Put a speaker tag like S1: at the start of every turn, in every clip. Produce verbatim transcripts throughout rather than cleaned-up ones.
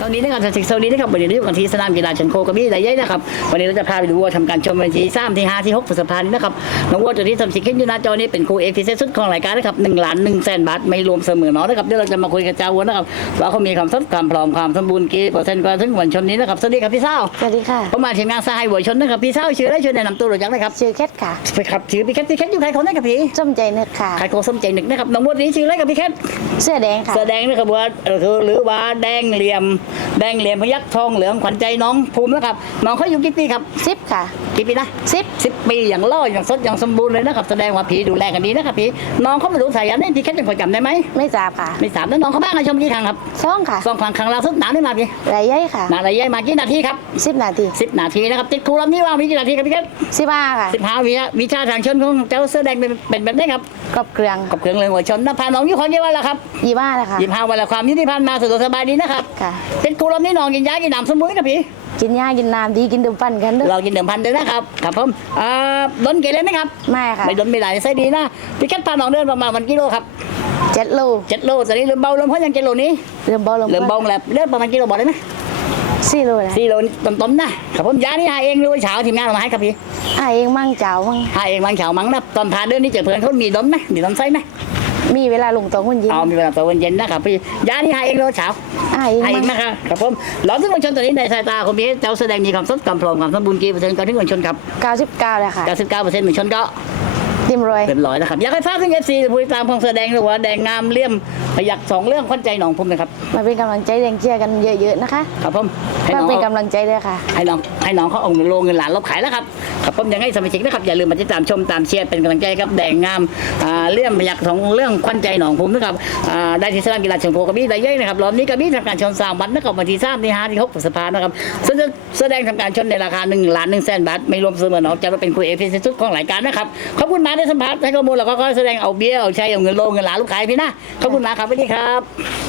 S1: วัสดีนะครับสวัสดีนะครับวันนี้เราอยู่กันที่สนามกีฬาชันโคกระบี่ไรยัยนะครับวันนี้เราจะพาไปดูวัวทำการชมวันที่สามที่ห้าที่หกพฤษภาคมนี้นะครับน้องวัวตัวที่ทำสิ่งขึ้นอยู่หน้าจอนี้เป็นคู่เอกที่เซตสุดของรายการนะครับหนึ่งล้านหนึ่งแสนบาทไม่รวมเสมอน้อยนะครับเดี๋ยวเราจะมาคุยกับเจ้าวัวนะครับว่าเขามีความสดความพร้อมความสมบูรณ์กี่เปอร์เซ็นต์กว่าถึงวันชนนี้นะครับสวัสดีครับพี่เศร้า
S2: สวัสดีค่ะ
S1: ผมมาทีมงานสหายวัวชนนะครับพี่เศร้าชื่ออะไรช่วยแนะนำตัวหน่อยจังนะครับ
S2: ชื่อแคทค่ะ
S1: ครับชื่อพี่แคทพี่แคทอยู่ใครคนนี้กับพี่
S2: ส้มใจนึกค่ะ
S1: ใครโคส้มใจนึกนะครับน้องวัวนี้ชื่ออะไรกับพี่แคท
S2: เสื้อแดงค่ะ
S1: เสื้อแดงนะครับว่าหรือว่าแดงเหลี่ยมแดงเหลี่ยมพยัคฆ์ทองเหลืองขวัญใจน้องภูมินะครับน้องเขาอยู่กี่ปีครับ
S2: สิบค่ะ
S1: กี่ปีนะ
S2: สิบ
S1: สิบปีอย่างล่ออย่างสดอย่างสมบูรณ์เลยนะครับแสดงว่าผีดูแลกันดีนะครับผีน้องเขาไม่รู้สายยันนี่พี่แค่ยังพอจำได้ไหม
S2: ไม่ทราบค่ะ
S1: ไม่ทราบแล้วน้องเขาบ้างไงชมกี่ครั้งครับ
S2: สองค่ะ
S1: สองครั้งครั้งล่าสุดนานได้มาพี่
S2: ไรยัยค่ะ
S1: นานไรยัยมากี่นาทีครับ
S2: สิบนาที
S1: สิบนาทีนะครับติดครูลำนี้ว่ามีกี่นาทีครับพี่แค่
S2: สิบห้าค่ะ
S1: สิบห้าวิวิชาทางชนของเจ้าเสื้อแดงเป็นเป็นแบบนี้ครับ
S2: กบเครื่อง
S1: กบเครื่องเลยหัวชนนะพาน้องยี่คนยี่วันละครับ
S2: ยี่ห้าแล้วค่ะ
S1: ยี่ห้าวันละความยุติธรรมมาสะดวกสบายดีนะครับ
S2: ค่ะ
S1: ติดครูลำนี้น้องกินยากินน้ำสมุนกับพี่
S2: กินยากินน้ำดีกินดื่มฟันกันด้วย
S1: เรากินเดิมพันเลยนะครับครับผมอ่าล้นเกลือไหมครับ
S2: ไม่ค่ะ
S1: ไม่ล้นไม่ได้ใส่ดีนะพี่แค่พาน้องเดินประมาณวันกิโลครับ
S2: เจ็ดโล
S1: เจ็ดโลตอนนี้เริ่มเบาลงเพราะยังเจ็ดโลนี้
S2: เริ่มเบาลง
S1: เริ่มเบาแล้วเลือดประมาณกิโลบอกได้ไหม
S2: สี่โลเลย
S1: สี่โลต้นๆนะครับผมยานี่หาเองหรือว่าเช้าทีมงานเรามาให้ครับพี่
S2: หาเองมั่งเจ้ามั่ง
S1: หาเองมั่งเช้ามั่งนะตอนพาเดินนี่เจอเพื่อนเขามีล้นไหมมีล้นไส้ไหม
S2: มีเวลาลงตัวคนเย็น
S1: เอามีเวลาตัวคนเย็นนะครับพี่ยานี่หาเองหรือว่าเช้า
S2: หาเอง
S1: หาเองนะครับครับผมหลังจากวันชนตัวนี้ในสายตาคนพี่เจ้าแสดงมีความสดความพร้อมความสมบูรณ์กี่เปอร์เซ็นต์ก่อนถึงวันชนครับ
S2: เก้าสิบเก้าเลยค่ะ
S1: เก้าสิบเก้าเปอร์เซ็นต์เหมือนชนก็
S2: เต็มร้อย
S1: เต็มร้อยนะครับอยากให้ฟ้าซึ่งเอฟซีผู้ติดตามของแสดงหรือว่าแดงงามเลี่ยมพยักสองเรื่องขวัญใจหนองพุ่มนะครับ
S2: มาเป็นกำลังใจแรงเชียร์กันเยอะๆนะคะ
S1: ครับผมให้น้อง
S2: เป็นกำลังใจด้วยค่ะ
S1: ให้น้องให้น้องเขาเอาเงินโลเงินหลานเราขายแล้วครับครับผมยังให้สมาชิกนะครับอย่าลืมมาติดตามชมตามเชียร์เป็นกำลังใจครับแดงงามเลี่ยมพยักสองเรื่องขวัญใจหนองพุ่มนะครับได้ที่สนามกีฬาเชียงโคกระบี่ได้เยอะนะครับรอบนี้กระบี่ทำการชนสามวันนะครับวันที่สามที่ห้าที่หกพฤษภาคมนะครับซึ่งจะแสดงทำการชนในราคาหนึ่งล้านหนึ่งแสนบาทไม่รวมเสมอน้องจะมาเป็นคุยเอฟซีสุดของรายการนะครับขอบคุณมาได้สัมภาษณ์ให้ข้อมูลแล้วก็แสดงเอาเบี้ยเอาใช้เอาเงินโลเงินหลานลูกขายพี่นะขอบคุณมากครับสวัสดีครับ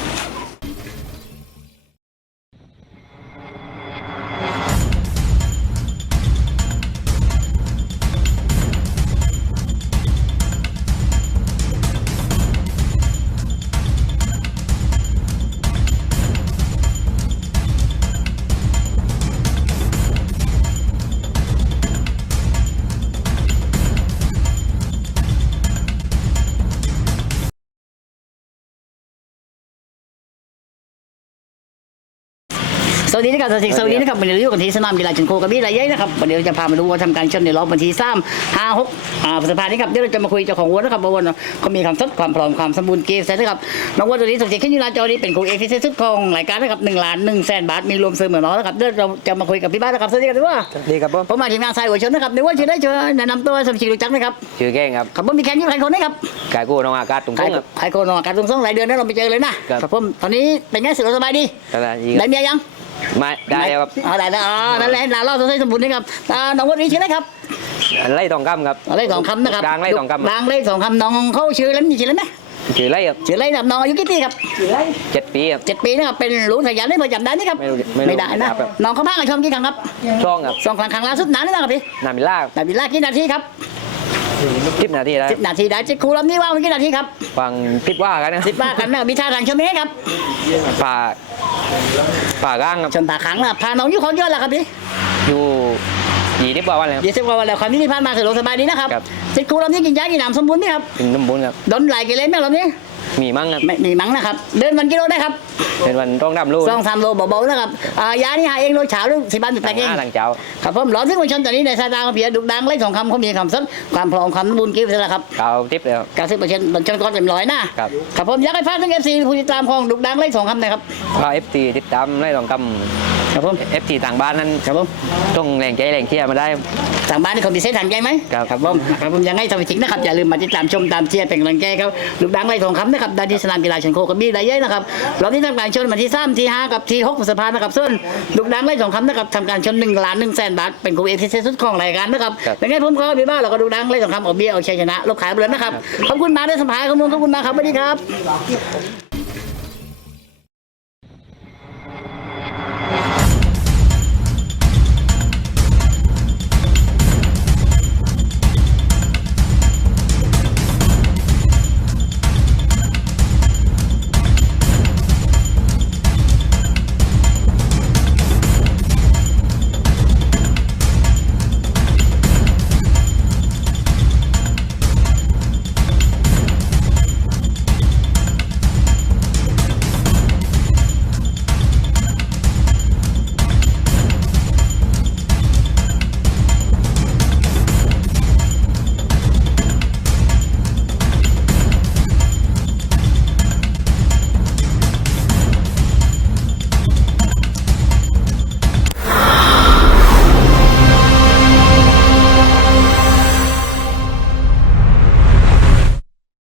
S1: สวัสดีนะครับสวัสดีนะครับวันนี้เราอยู่กันที่สนามกีฬาชันโคกระบี่ไรยัยนะครับวันนี้เราจะพามาดูวัวทำการชนในรอบวันที่สามห้าหกพฤษภาคมนี้ครับเดี๋ยวเราจะมาคุยเจ้าของวัวนะครับวัวเขามีความสดความพร้อมความสมบูรณ์เกมเสร็จนะครับน้องวัวตัวนี้สมเด็จขึ้นอยู่หน้าจอนี้เป็นคู่เอกที่เซตสุดของรายการนะครับหนึ่งล้านหนึ่งแสนบาทมีรวมเสมอน้อยนะครับเดี๋ยวเราจะมาคุยกับพี่บ้านนะครับสวัสดีครับพี่ว่า
S3: สวัสดีครับผม
S1: ผมมาทีมงานสายวัวชนนะครับในวัวชื่อได้เชิญแนะนำตัวสมาชิกรู้จักไหมครับ
S3: ชื่อแก้งครับ
S1: ครับผมมีแข่งยี่ใครคนนี้ครับ
S3: กายกู้น้องอากาศตรงๆครับ
S1: ใครคนน้องอากาศตรงๆหลายเดือนแล้วเราไปเจอเลยนะครับผมตอนนี้เป็นไงสุขสบายดีได้เมียยัง
S3: ไม่ได้ครับ
S1: อ๋อได้แล้วอ๋อนั่นแหละนาล่อตัวใส่สมุนนี่ครับน้องวันนี้ชื่ออะไรครับ
S3: ไล่ทองคำครับ
S1: ไล่ทองคำนะครับ
S3: ดังไล่ทองคำ
S1: ดังไล่ทองคำน้องเขาชื่ออะไรมีชื่ออะไรไหม
S3: ชื่อไล่ครับ
S1: ชื่อไล่ครับน้องอายุกี่ปีครับ
S3: เจ็ดปีครับ
S1: เจ็ดปีนะครับเป็นหลุมสยันได้พอจำได้นี่ครับไม่ได้นะน้องเขาพากันชมกี่ครั้งครับ
S3: ช่องครับ
S1: สองครั้งครั้งล่าสุดนานนี่นะครับพี่
S3: นามิล่า
S1: นามิล่ากี่นาทีครับ
S3: สิบนาทีได้
S1: สิบนาทีได้จะครูลำนี้ว่าเมื่อกี่นาทีครับ
S3: ฟังสิบว่ากันนะ
S1: สิบว่ากันนะมีท่าทางชมนี้ครับ
S3: ป่าป่าก้างครับ
S1: ชนป่าขังนะพาน้องอยู่คนเยอะแล้วครับพี่
S3: อยู่ยี่สิบกว่าวันแล้ว
S1: ยี่สิบกว่าวันแล้วความนี้ผ่านมาสะดวกสบายดีนะครับจะครูลำนี้กินยากินน้ำสมบูรณ์ไหมครับ
S3: กินสมบูรณ์ครับ
S1: โดนไหลกี่เล่มไหมลำนี้
S3: มีมั้งครับ
S1: ไม่มีมั้งนะครับเดินวันกิโลได้ครับ
S3: เดินวันต้องดำโล
S1: สองสามโลเบาๆนะครับยานี่หาเองโดยเช้าหรือสิบวันแต่เอง
S3: หลังเช้า
S1: ครับผมหลอดที่คนชนตอนนี้ในสายตาเขาเพียดุดังไล่สองคำเขามีคำสั้นความพร้อมความสมบูรณ์กี่เปอร์เซ็นต์ละครับ
S3: เก้าทิปเลย
S1: เก้าสิบเปอร์เซ็นต์บนชนก้อนเต็มร้อยนะครับครับผมอยากให้ฟ้าทั้งเอฟซีผู้ติดตามของดุดังไล่สองคำนะครับ
S3: พาเอฟซีติดตามไล่ทองคำ
S1: ครับผม
S3: เอฟซีต่างบ้านนั้น
S1: ครับผม
S3: ต้องแรงใจแรงเชียร์มาได้
S1: ต่างบ้านนี่เขามีเส้นทางใจไหม
S3: ครับ
S1: ครับผมครับผมยังให้สมาชิกนะครับอย่าลืมมาติดตามชมตามเชียร์เป็นกำลังใจเขาดุดังไล่สองคำนะครับด้านที่สนามกีฬาชันโคกระบี่ไรยัยนะครับเราที่ทำการชนมาที่สามที่ห้ากับที่หกพฤษภาคมนะครับส่วนดุดังไล่สองคำนะครับทำการชนหนึ่งล้านหนึ่งแสนบาทเป็นคู่เอกที่เซตสุดของรายการนะครับเป็นไงผมก็พี่บ้าเราก็ดุดังไล่สองคำเอาเบี้ยเอาชัยชนะลบขายไปเลยนะครับขอบคุณมาได้สัมภาษณ์ข้อมูลขอบคุณมากครับสวัสดีครับ